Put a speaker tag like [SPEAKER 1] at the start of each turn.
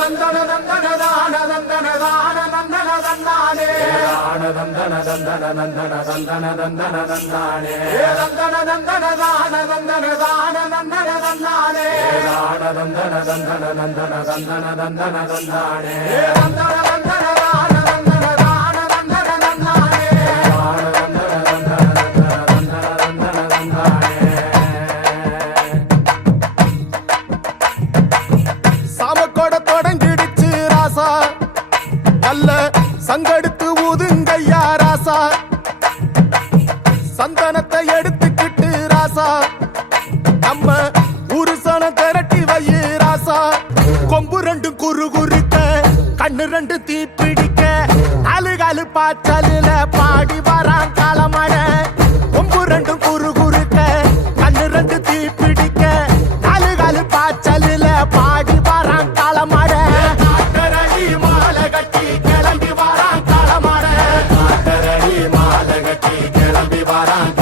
[SPEAKER 1] தந்தன தந்தன தான தந்தன தான தந்தன தந்தானே
[SPEAKER 2] தான தந்தன தந்தன தந்தன தந்தன தந்தன தந்தானே
[SPEAKER 1] தந்தன தந்தன தான தந்தன தான தந்தன தந்தானே
[SPEAKER 2] தான தந்தன தந்தன தந்தன தந்தன தந்தன தந்தானே
[SPEAKER 1] தந்தன
[SPEAKER 3] சாமக்கோட தொடங்கிடுச்சு ராசா. நல்ல சங்கடுத்து ஊதுங்கய்யா ராசா. சந்தனத்தை எடுத்துக்கிட்டு ராசா. நம்ம உருசன திரட்டி வை ராசா. கொம்பு ரெண்டு குறு குறுக்க கண்ணு ரெண்டு தீப்பிடிக்க. அழுகழு பாய்ச்சலுல பாடி வரான் காலமட Guará